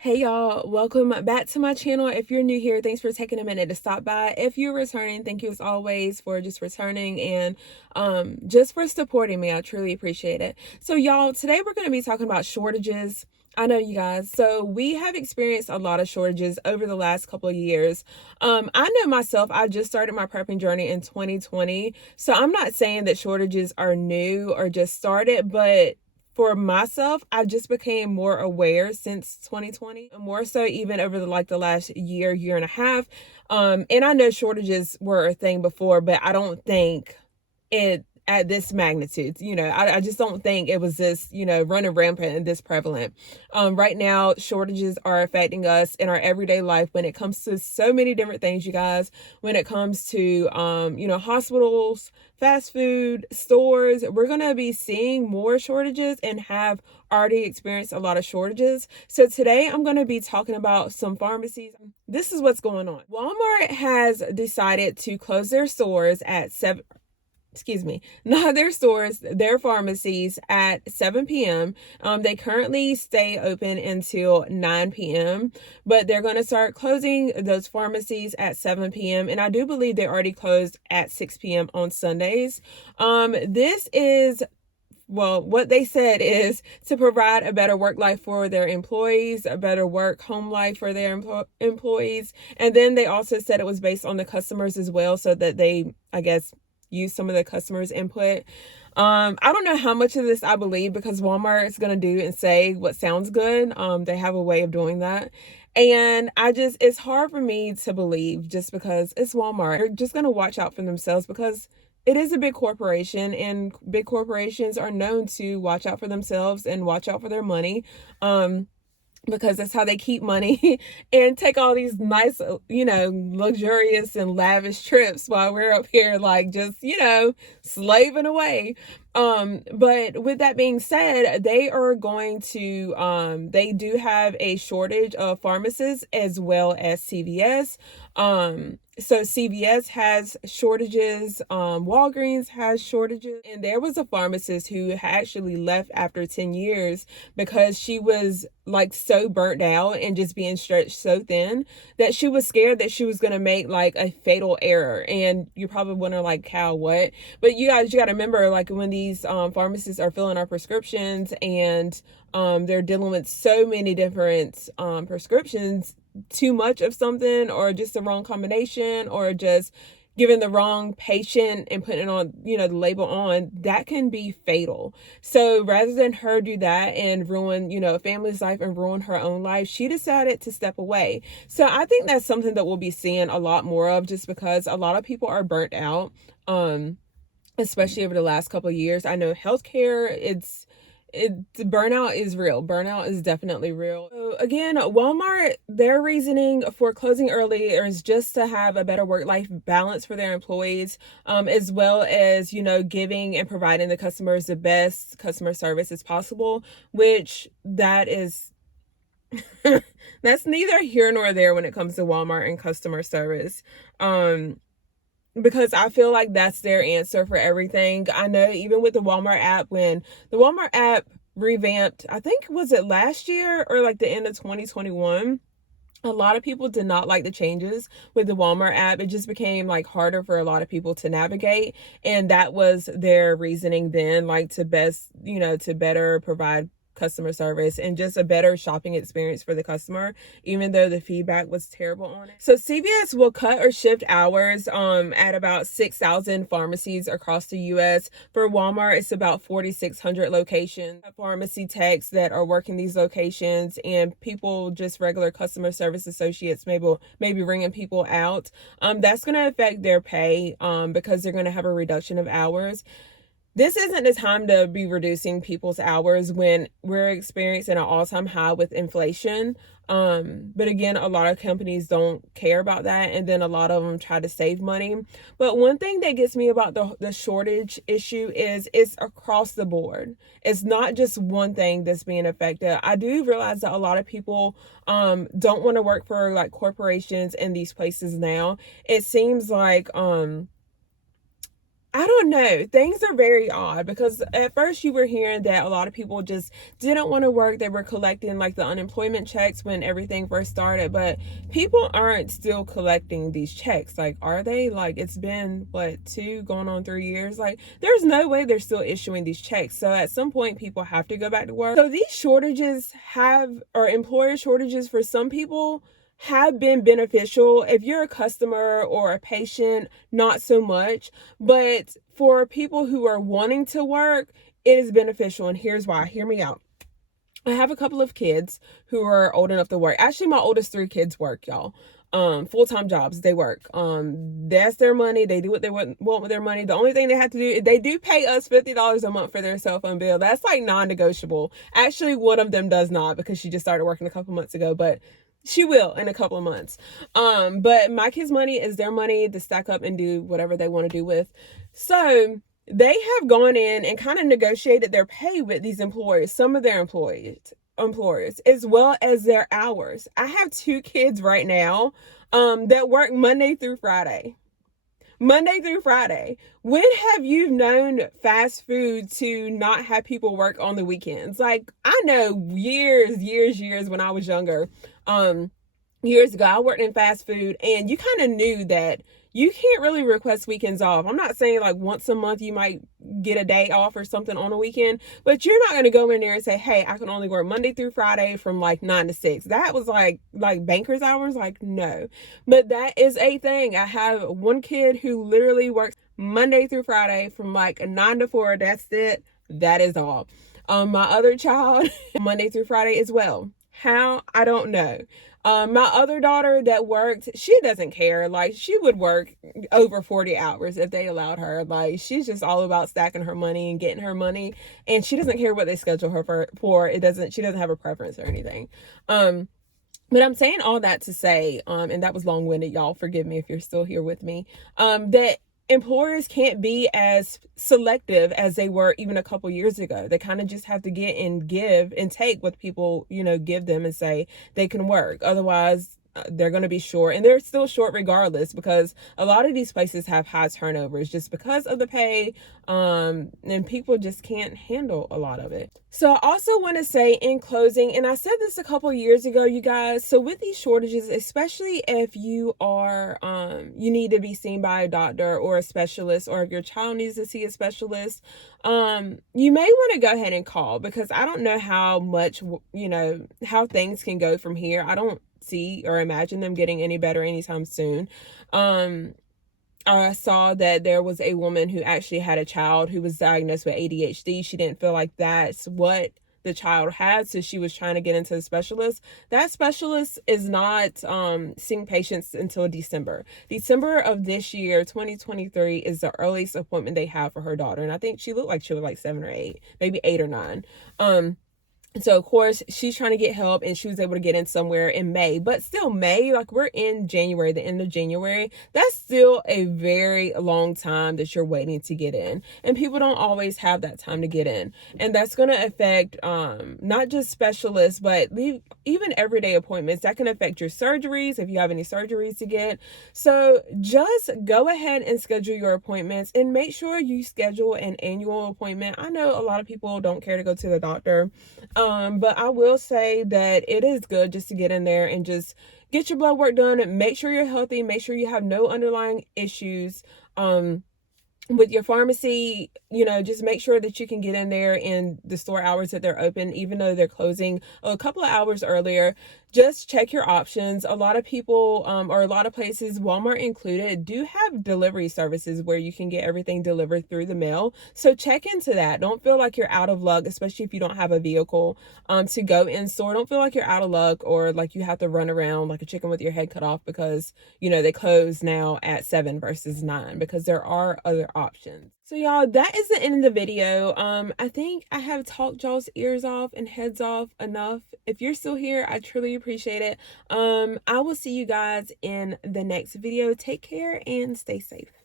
Hey y'all, welcome back to my channel. If you're new here, thanks for taking a minute to stop by. If you're returning, thank you as always for just returning and just for supporting me. I truly appreciate it. So y'all, today we're going to be talking about shortages. I know you guys. So we have experienced a lot of shortages over the last couple of years. I know myself, I just started my prepping journey in 2020. So I'm not saying that shortages are new or just started, but for myself, I just became more aware since 2020, more so even over the last year and a half. And I know shortages were a thing before, but I don't think it at this magnitude. I just don't think it was this, running rampant and this prevalent. Right now, shortages are affecting us in our everyday life when it comes to so many different things, you guys. When it comes to, hospitals, fast food, stores, we're going to be seeing more shortages and have already experienced a lot of shortages. So today I'm going to be talking about some pharmacies. This is what's going on. Walmart has decided to close their stores at not their stores, their pharmacies at 7 p.m. They currently stay open until 9 p.m., but they're going to start closing those pharmacies at 7 p.m. And I do believe they already closed at 6 p.m. on Sundays. This is what they said is to provide a better work life for their employees, a better work home life for their employees. And then they also said it was based on the customers as well, so that they, I guess, use some of the customers' input. I don't know how much of this I believe, because Walmart is going to do and say what sounds good. They have a way of doing that. And it's hard for me to believe, just because it's Walmart. They're just going to watch out for themselves, because it is a big corporation, and big corporations are known to watch out for themselves and watch out for their money. Because that's how they keep money and take all these nice, luxurious and lavish trips while we're up here just, slaving away. But with that being said, they are going to, they do have a shortage of pharmacists as well as CVS. So CVS has shortages, Walgreens has shortages, and there was a pharmacist who actually left after 10 years because she was so burnt out and just being stretched so thin that she was scared that she was going to make a fatal error. And you probably wonder how, what? But you got to remember, when these pharmacists are filling our prescriptions and they're dealing with so many different prescriptions, too much of something or just the wrong combination or just giving the wrong patient and putting it on, the label on, that can be fatal. So rather than her do that and ruin, a family's life and ruin her own life, she decided to step away. So I think that's something that we'll be seeing a lot more of, just because a lot of people are burnt out, especially over the last couple of years. I know healthcare, burnout is real. Burnout is definitely real. So again, Walmart, their reasoning for closing early is just to have a better work-life balance for their employees, as well as, giving and providing the customers the best customer service as possible, which that is that's neither here nor there when it comes to Walmart and customer service. Because I feel like that's their answer for everything. I know even with the Walmart app, when the Walmart app revamped, I think, was it last year or the end of 2021? A lot of people did not like the changes with the Walmart app. It just became harder for a lot of people to navigate. And that was their reasoning then, to to better provide customer service and just a better shopping experience for the customer, even though the feedback was terrible on it. So CVS will cut or shift hours at about 6,000 pharmacies across the US. For Walmart, it's about 4,600 locations. Pharmacy techs that are working these locations, and people, just regular customer service associates, maybe ringing people out. That's going to affect their pay because they're going to have a reduction of hours. This isn't the time to be reducing people's hours when we're experiencing an all-time high with inflation. But again, a lot of companies don't care about that, and then a lot of them try to save money. But one thing that gets me about the shortage issue is it's across the board. It's not just one thing that's being affected. I do realize that a lot of people don't want to work for corporations in these places now. It seems like I don't know. Things are very odd because at first you were hearing that a lot of people just didn't want to work. They were collecting like the unemployment checks when everything first started, but people aren't still collecting these checks. Like, are they? Like, it's been what, 2 going on 3 years? Like, there's no way they're still issuing these checks. So at some point, people have to go back to work. So these shortages or employer shortages for some people have been beneficial. If you're a customer or a patient, not so much. But for people who are wanting to work, it is beneficial. And here's why. Hear me out. I have a couple of kids who are old enough to work. Actually, my oldest 3 kids work, y'all. Full-time jobs, they work. That's their money. They do what they want with their money. The only thing they have to do, they do pay us $50 a month for their cell phone bill. That's like non-negotiable. Actually, one of them does not, because she just started working a couple months ago, but she will in a couple of months. But my kids' money is their money to stack up and do whatever they want to do with. So they have gone in and kind of negotiated their pay with these employers, some of their employers, as well as their hours. I have 2 kids right now that work Monday through Friday. Monday through Friday. When have you known fast food to not have people work on the weekends? Like, I know years when I was younger, years ago, I worked in fast food, and you kind of knew that you can't really request weekends off. I'm not saying like once a month you might get a day off or something on a weekend, but you're not going to go in there and say, hey, I can only work Monday through Friday from like 9 to 6. That was like banker's hours. Like, no. But that is a thing. I have one kid who literally works Monday through Friday from like 9 to 4. That's it. That is all. My other child, Monday through Friday as well. How? I don't know. My other daughter that worked, she doesn't care. Like, she would work over 40 hours if they allowed her. Like, she's just all about stacking her money and getting her money, and she doesn't care what they schedule her for. She doesn't have a preference or anything. But I'm saying all that to say, and that was long-winded, y'all. Forgive me if you're still here with me. That employers can't be as selective as they were even a couple years ago. They kind of just have to get and give and take what people, give them and say they can work. Otherwise, they're going to be short, and they're still short regardless, because a lot of these places have high turnovers just because of the pay, and people just can't handle a lot of it. So I also want to say in closing, and I said this a couple years ago, you guys, so with these shortages, especially if you are, you need to be seen by a doctor or a specialist, or if your child needs to see a specialist, you may want to go ahead and call, because I don't know how much, how things can go from here. I don't see or imagine them getting any better anytime soon. I saw that there was a woman who actually had a child who was diagnosed with ADHD. She didn't feel like that's what the child had, so she was trying to get into a specialist. That specialist is not seeing patients until December of this year. 2023 is the earliest appointment they have for her daughter, and I think she looked like she was like 7 or 8, maybe 8 or 9. So of course she's trying to get help, and she was able to get in somewhere in May. But still, May, like, we're in January, the end of January. That's still a very long time that you're waiting to get in, and people don't always have that time to get in, and that's going to affect not just specialists, but even everyday appointments. That can affect your surgeries if you have any surgeries to get. So just go ahead and schedule your appointments, and make sure you schedule an annual appointment. I know a lot of people don't care to go to the doctor, but I will say that it is good just to get in there and just get your blood work done, and make sure you're healthy, make sure you have no underlying issues. With your pharmacy, just make sure that you can get in there in the store hours that they're open, even though they're closing a couple of hours earlier. Just check your options. A lot of people, or a lot of places, Walmart included, do have delivery services where you can get everything delivered through the mail. So check into that. Don't feel like you're out of luck, especially if you don't have a vehicle to go in store. Don't feel like you're out of luck, or like you have to run around like a chicken with your head cut off because, they close now at 7 versus 9, because there are other options. So y'all, that is the end of the video. I think I have talked y'all's ears off and heads off enough. If you're still here, I truly appreciate it. I will see you guys in the next video. Take care and stay safe.